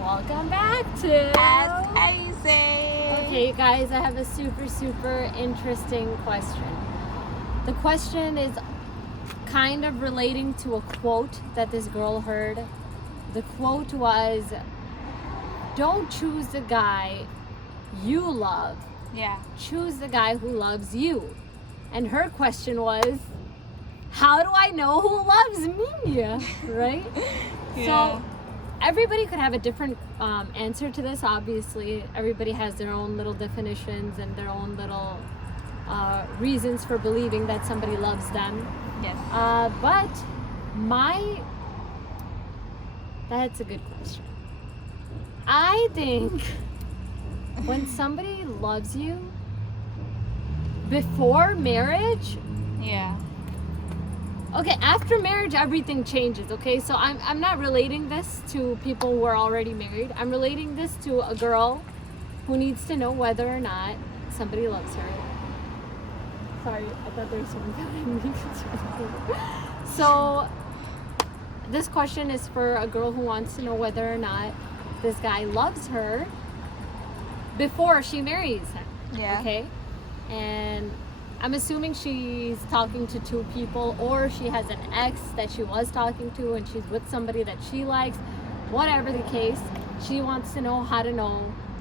welcome back to Ask Isaac. Okay, guys, I have a super interesting question. The question is kind of relating to a quote that this girl heard. The quote was, "Don't choose the guy you love. Yeah. Choose the guy who loves you." And her question was, how do I know who loves me? Right? Yeah. So everybody could have a different answer to this. Obviously, everybody has their own little definitions and their own little reasons for believing that somebody loves them. Yes. But that's a good question. I think when somebody loves you before marriage, Yeah. okay, after marriage everything changes, okay? So I'm not relating this to people who are already married. I'm relating this to a girl who needs to know whether or not somebody loves her. Sorry, I thought there was someone behind me. So this question is for a girl who wants to know whether or not this guy loves her before she marries him. Yeah. Okay? And I'm assuming she's talking to two people, or she has an ex that she was talking to and she's with somebody that she likes. Whatever the case, she wants to know how to know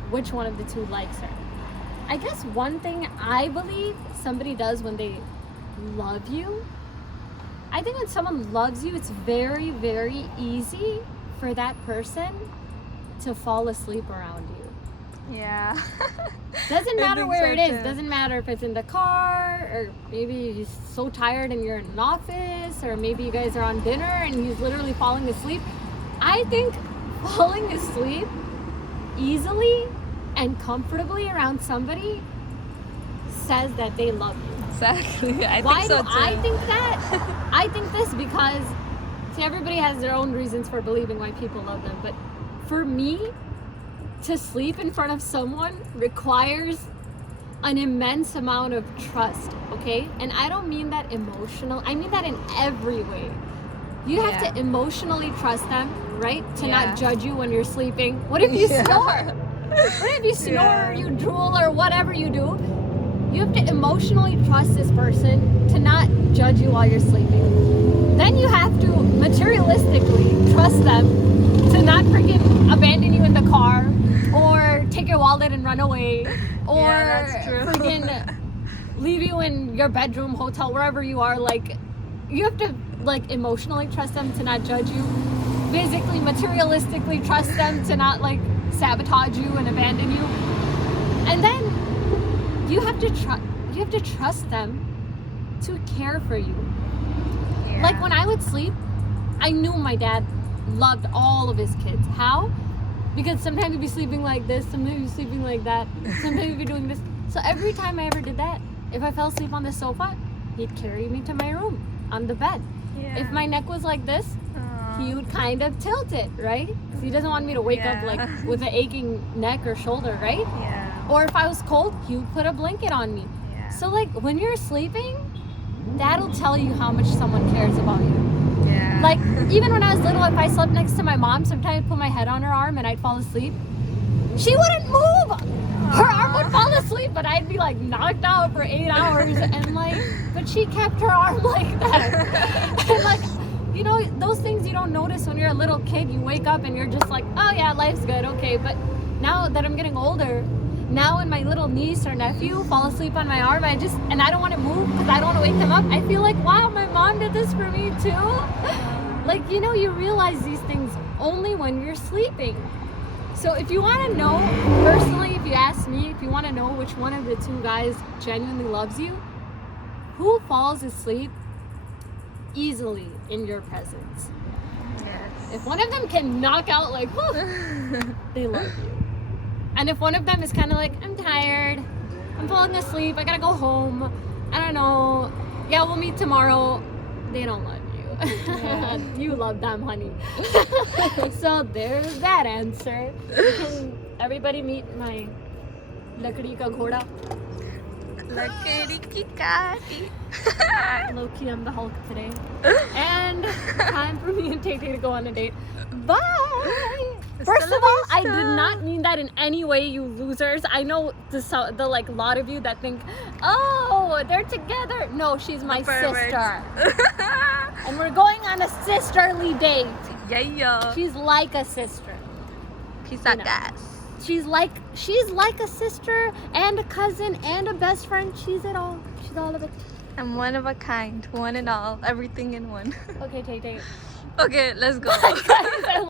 which one of the two likes her. I guess one thing I believe somebody does when they love you, I think when someone loves you, it's very easy for that person to fall asleep around you. Yeah. Doesn't I matter think where so it is. too. Doesn't matter if it's in the car, or maybe he's so tired and you're in an office, or maybe you guys are on dinner and he's literally falling asleep. I think falling asleep easily and comfortably around somebody says that they love you. Exactly. I Why think so do too. I think that? I think this because, see, everybody has their own reasons for believing why people love them. But for me, to sleep in front of someone requires an immense amount of trust, okay? And I don't mean that emotional. I mean that in every way. You have Yeah. to emotionally trust them, right? To Yeah. not judge you when you're sleeping. What if you Yeah. snore? What if you snore, Yeah. or you drool, or whatever you do? You have to emotionally trust this person to not judge you while you're sleeping. Then you have to materialistically trust them to not freaking abandon you in the car, or take your wallet and run away, or Yeah, that's true. freaking leave you in your bedroom, hotel, wherever you are. Like, you have to like emotionally trust them to not judge you. Physically, materialistically trust them to not like sabotage you and abandon you. And then you have to trust them to care for you. Yeah. Like when I would sleep, I knew my dad loved all of his kids. How? Because sometimes he'd be sleeping like this, sometimes he'd be sleeping like that, sometimes he'd be doing this. So every time I ever did that, if I fell asleep on the sofa, he'd carry me to my room on the bed. Yeah. If my neck was like this, Aw. he would kind of tilt it, right? 'Cause he doesn't want me to wake up Yeah. like with an aching neck or shoulder, right? Yeah. Or if I was cold, he would put a blanket on me. Yeah. So like when you're sleeping, that'll tell you how much someone cares about you. Yeah. Like even when I was little, if I slept next to my mom, sometimes I'd put my head on her arm and I'd fall asleep. She wouldn't move. Her arm would fall asleep, but I'd be like knocked out for 8 hours, and like, but she kept her arm like that. And like, you know, those things you don't notice when you're a little kid. You wake up and you're just like, oh yeah, life's good, okay. But now that I'm getting older, now when my little niece or nephew fall asleep on my arm, I don't want to move because I don't want to wake them up. I feel like, wow, my mom did this for me too. Like, you know, you realize these things only when you're sleeping. So if you want to know, personally, if you ask me, if you want to know which one of the two guys genuinely loves you, who falls asleep easily in your presence? Yes. If one of them can knock out like, whew, they love you. And if one of them is kind of like, I'm tired, I'm falling asleep, I gotta go home, I don't know, yeah, we'll meet tomorrow, they don't love you. Yeah. You love them, honey. So there's that answer. Can everybody meet my lakdi ka ghoda? Lakdi ki kati. Low-key, I'm the Hulk today. And time for me and Tay Tay to go on a date. Bye! First of all, I did not mean that in any way, you losers. I know the like lot of you that think, oh, they're together. No, she's my sister, and we're going on a sisterly date. Yeah. She's like a sister. Peace out, know. guys. She's like a sister and a cousin and a best friend. She's it all. She's all of it. I'm one of a kind, one and all, everything in one. Okay, take it. Okay, let's go. Guys, I